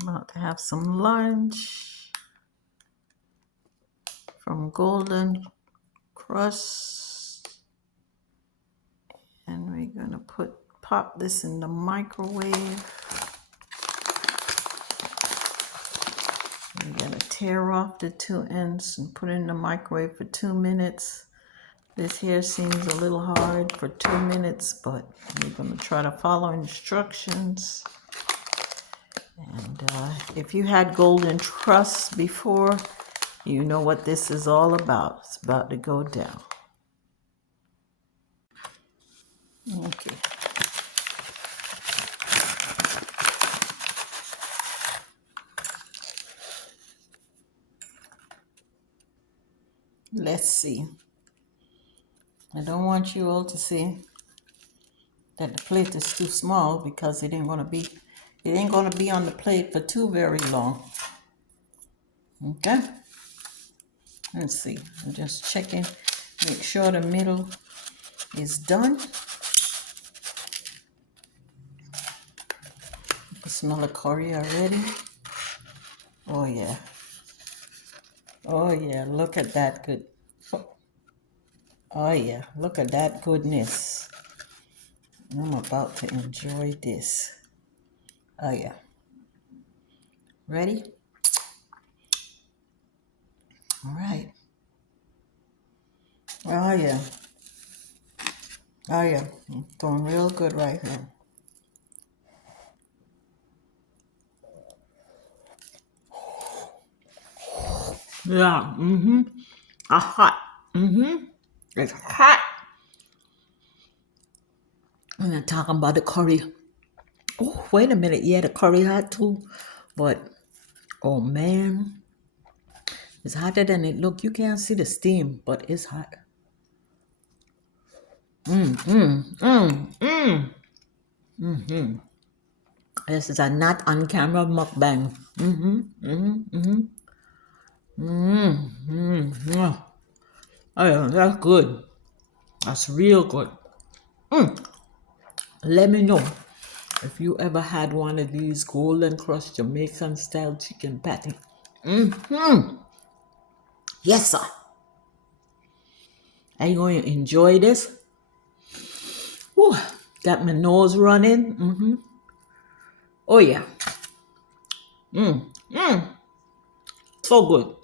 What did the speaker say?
I'm about to have some lunch from Golden Krust. And we're gonna pop this in the microwave. We're gonna tear off the two ends and put it in the microwave for 2 minutes. This here seems a little hard for 2 minutes, but we're gonna try to follow instructions. And if you had Golden Krust before, you know what this is all about. It's about to go down. Okay. Let's see. I don't want you all to see that the plate is too small because it ain't gonna be on the plate for too very long. Okay? Let's see. I'm just checking, make sure the middle is done. I can smell the curry already. Oh yeah. Oh yeah, look at that good. Oh yeah, look at that goodness. I'm about to enjoy this. Oh yeah. Ready? All right. Oh yeah. Oh yeah. It's doing real good right here. Yeah. Mm-hmm. Hot. Mm-hmm. It's hot. And I'm talking about the curry. Oh, wait a minute. Yeah, the curry hot too. But oh man. It's hotter than it look. You can't see the steam, but it's hot. This is a not on camera mukbang. Oh yeah, that's good. That's real good. Let me know if you ever had one of these Golden Krust Jamaican style chicken patty. Yes, sir. Are you going to enjoy this? Whew, got my nose running. Oh yeah. So good.